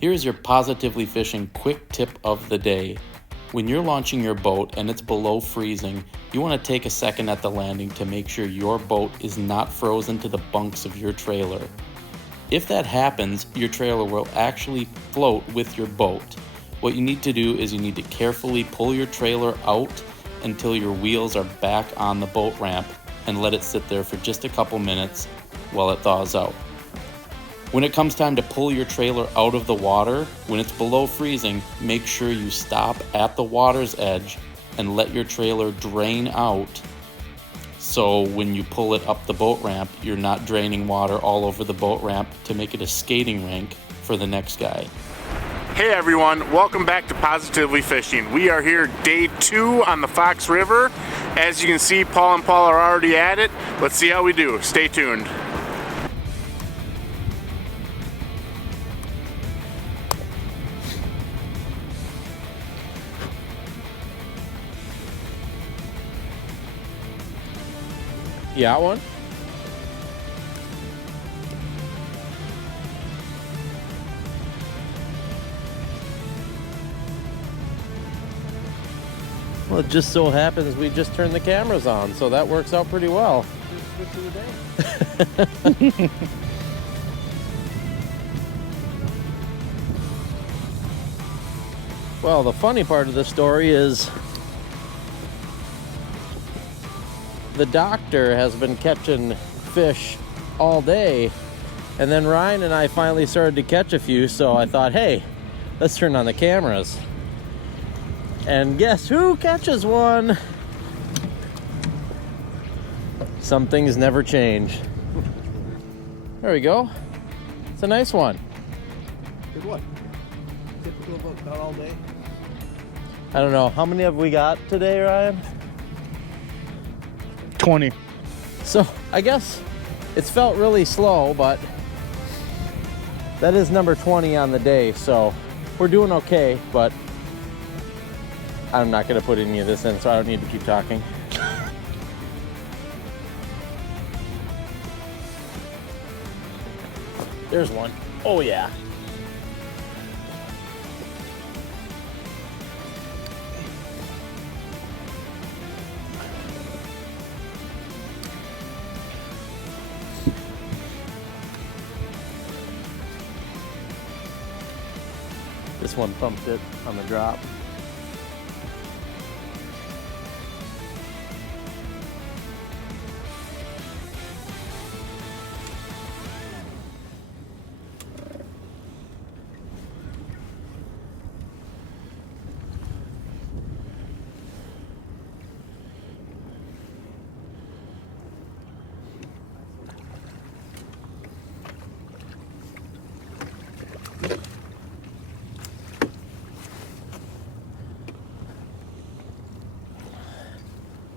Here's your Positively Fishing quick tip of the day. When you're launching your boat and it's below freezing, you want to take a second at the landing to make sure your boat is not frozen to the bunks of your trailer. If that happens, your trailer will actually float with your boat. What you need to do is you need to carefully pull your trailer out until your wheels are back on the boat ramp and let it sit there for just a couple minutes while it thaws out. When it comes time to pull your trailer out of the water, when it's below freezing, make sure you stop at the water's edge and let your trailer drain out. So when you pull it up the boat ramp, you're not draining water all over the boat ramp to make it a skating rink for the next guy. Hey everyone, welcome back to Positively Fishing. We are here day 2 on the Fox River. As you can see, Paul and Paul are already at it. Let's see how we do. Stay tuned. You got one? Well, it just so happens we just turned the cameras on, so that works out pretty well. Well, the funny part of the story is the doctor has been catching fish all day, and then Ryan and I finally started to catch a few, so I thought, hey, let's turn on the cameras. And guess who catches one? Some things never change. There we go. It's a nice one. Good one. Typical of about all day. I don't know, how many have we got today, Ryan? 20. So I guess it's felt really slow, but that is number 20 on the day, so we're doing okay, but I'm not gonna put any of this in, so I don't need to keep talking. There's one. Oh yeah. This one thumped it on the drop.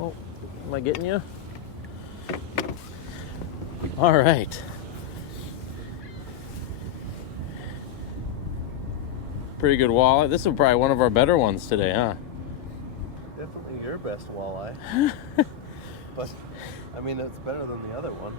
Oh, am I getting you? All right. Pretty good walleye. This is probably one of our better ones today, huh? Definitely your best walleye. But, I mean, it's better than the other one.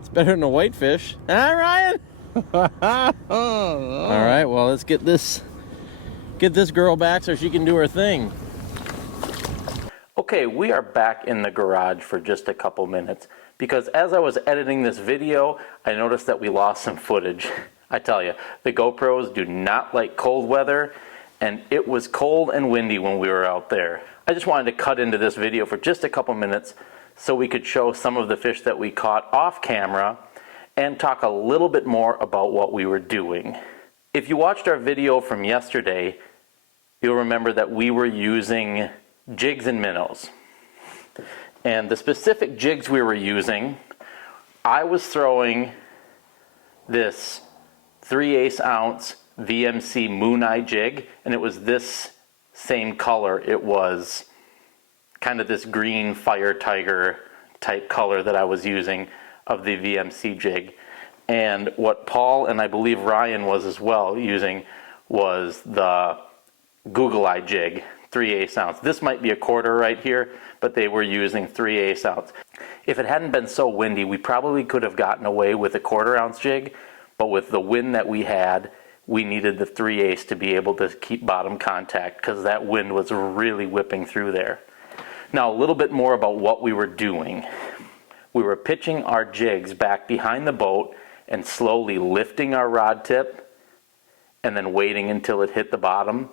It's better than a whitefish. Huh, Ryan? All right, well, let's get this girl back so she can do her thing. Okay, we are back in the garage for just a couple minutes because as I was editing this video, I noticed that we lost some footage. I tell you, the GoPros do not like cold weather, and it was cold and windy when we were out there. I just wanted to cut into this video for just a couple minutes so we could show some of the fish that we caught off camera and talk a little bit more about what we were doing. If you watched our video from yesterday, you'll remember that we were using jigs and minnows. And the specific jigs we were using, I was throwing this 3/8 ounce VMC Moon Eye jig, and it was this same color. It was kind of this green fire tiger type color that I was using of the VMC jig. And what Paul and I believe Ryan was as well using was the Google Eye jig, 3/8 ounce. This might be a quarter right here, but they were using 3/8 ounce. If it hadn't been so windy, we probably could have gotten away with a 1/4 ounce jig, but with the wind that we had, we needed the 3/8 to be able to keep bottom contact because that wind was really whipping through there. Now a little bit more about what we were doing. We were pitching our jigs back behind the boat and slowly lifting our rod tip and then waiting until it hit the bottom,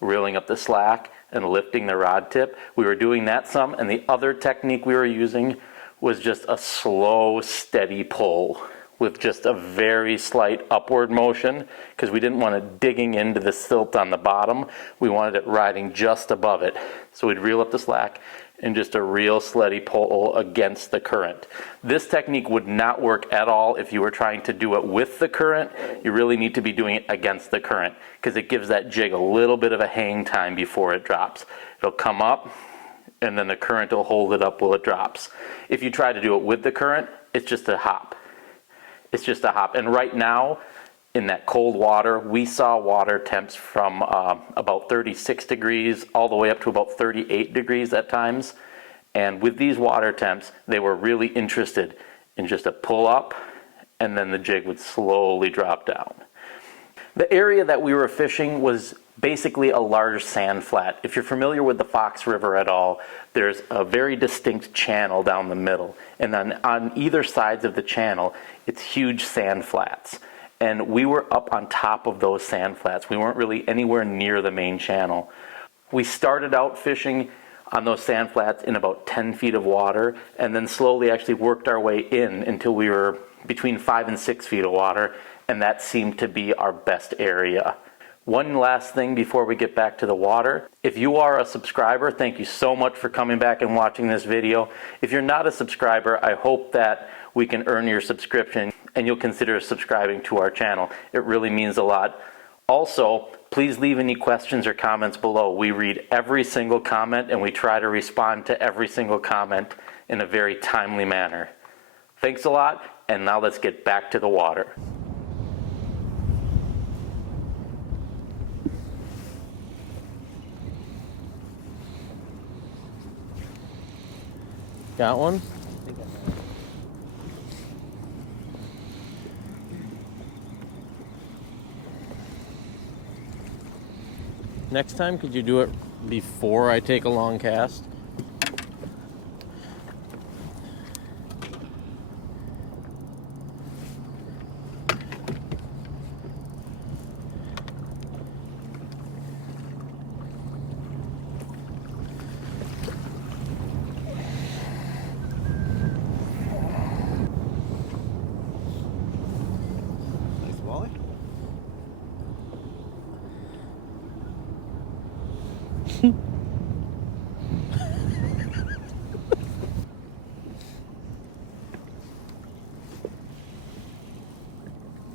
reeling up the slack and lifting the rod tip. We were doing that some, and the other technique we were using was just a slow, steady pull with just a very slight upward motion because we didn't want it digging into the silt on the bottom. We wanted it riding just above it. So we'd reel up the slack and just a real steady pull against the current. This technique would not work at all if you were trying to do it with the current. You really need to be doing it against the current because it gives that jig a little bit of a hang time before it drops. It'll come up and then the current will hold it up while it drops. If you try to do it with the current, it's just a hop. It's just a hop. And right now, in that cold water, we saw water temps from about 36 degrees all the way up to about 38 degrees at times. And with these water temps, they were really interested in just a pull up and then the jig would slowly drop down. The area that we were fishing was basically a large sand flat. If you're familiar with the Fox River at all, there's a very distinct channel down the middle. And then on either sides of the channel, it's huge sand flats. And we were up on top of those sand flats. We weren't really anywhere near the main channel. We started out fishing on those sand flats in about 10 feet of water and then slowly actually worked our way in until we were between 5 and 6 feet of water, and that seemed to be our best area. One last thing before we get back to the water. If you are a subscriber, thank you so much for coming back and watching this video. If you're not a subscriber, I hope that we can earn your subscription and you'll consider subscribing to our channel. It really means a lot. Also, please leave any questions or comments below. We read every single comment and we try to respond to every single comment in a very timely manner. Thanks a lot, and now let's get back to the water. Got one? Next time, could you do it before I take a long cast? Nice walleye.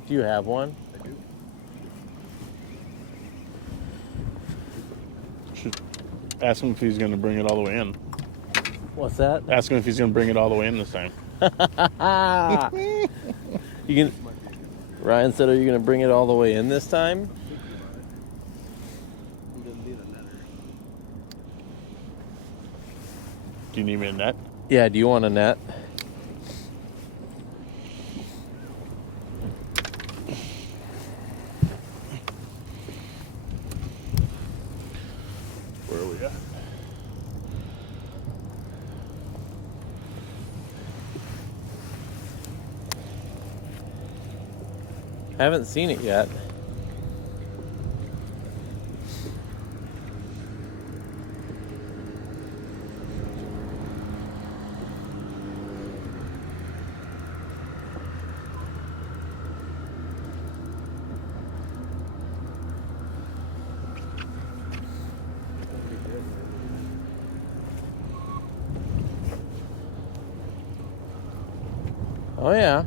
Do you have one? I do. Should ask him if he's going to bring it all the way in. What's that? Ask him if he's going to bring it all the way in this time. You can. Ryan said, "Are you going to bring it all the way in this time?" He doesn't need a netter. Do you need me a net? Yeah. Do you want a net? Where are we at? I haven't seen it yet. Oh yeah.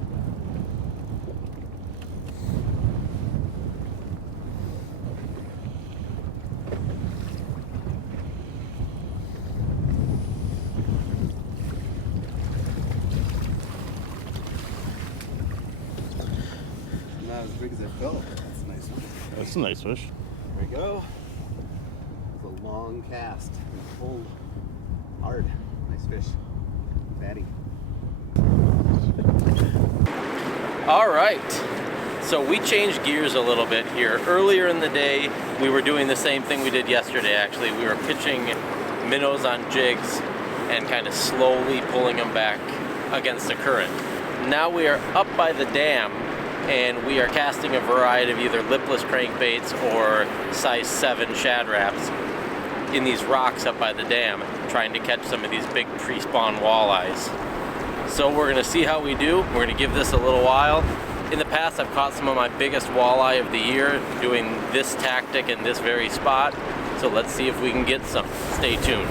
Not as big as it felt. That's a nice one. That's a nice fish. There we go. It's a long cast. Pulled hard. Nice fish. Fatty. All right. So we changed gears a little bit here. Earlier in the day, we were doing the same thing we did yesterday, actually. We were pitching minnows on jigs and kind of slowly pulling them back against the current. Now we are up by the dam and we are casting a variety of either lipless crankbaits or size 7 shad wraps in these rocks up by the dam, trying to catch some of these big pre-spawn walleyes. So we're gonna see how we do. We're gonna give this a little while. In the past, I've caught some of my biggest walleye of the year doing this tactic in this very spot. So let's see if we can get some. Stay tuned.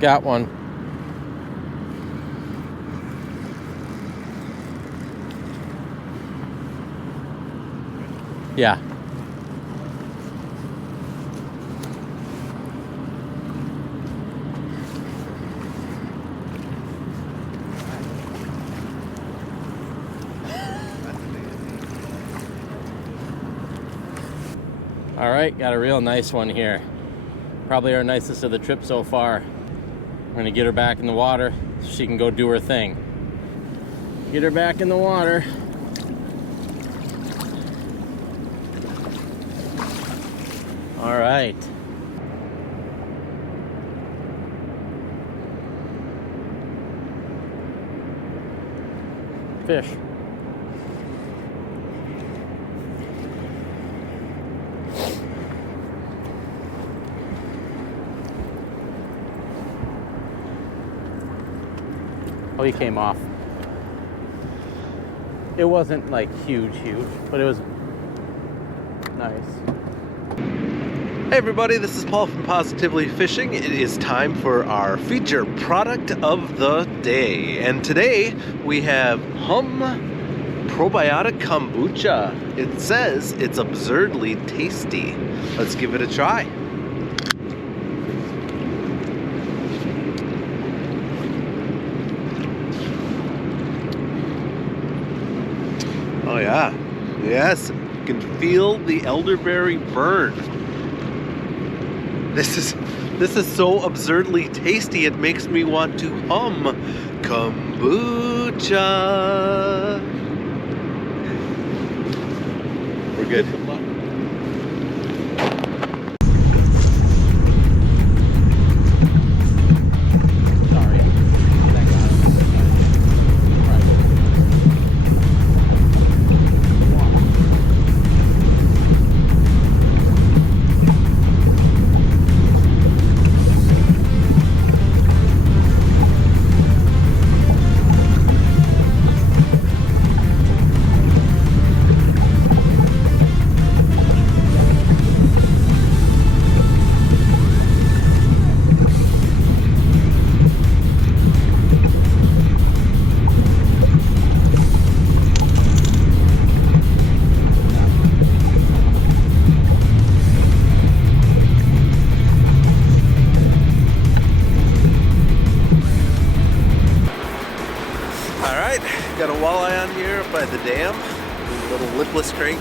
Got one. Yeah. All right, got a real nice one here. Probably our nicest of the trip so far. I'm gonna get her back in the water so she can go do her thing. Get her back in the water. All right. Fish. Oh, he came off. It wasn't like huge, but it was nice. Hey everybody, this is Paul from Positively Fishing. It is time for our feature product of the day. And today we have Hum Probiotic Kombucha. It says it's absurdly tasty. Let's give it a try. Oh yeah, yes, you can feel the elderberry burn. This is so absurdly tasty, it makes me want to hum kombucha. We're good. Got a walleye on here by the dam. A little lipless crank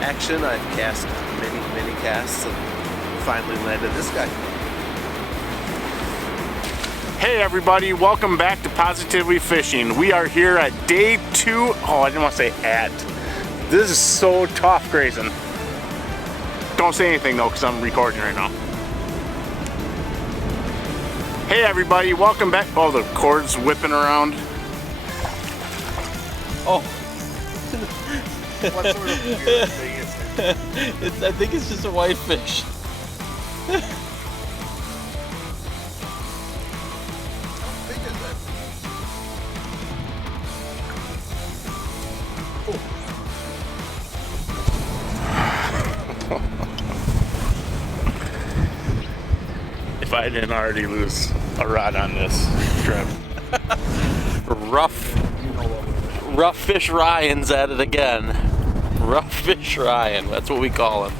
action. I've cast many casts and finally landed this guy. Hey everybody, welcome back to Positively Fishing. We are here at day 2. Oh, I didn't want to say at. This is so tough grazing. Don't say anything though, because I'm recording right now. Hey everybody, welcome back. Oh, the cord's whipping around. Oh. What sort of weird thing is it? I think it's just a whitefish. How big is that? If I didn't already lose a rod on this trip. Rough Fish Ryan's at it again. Rough Fish Ryan, that's what we call him.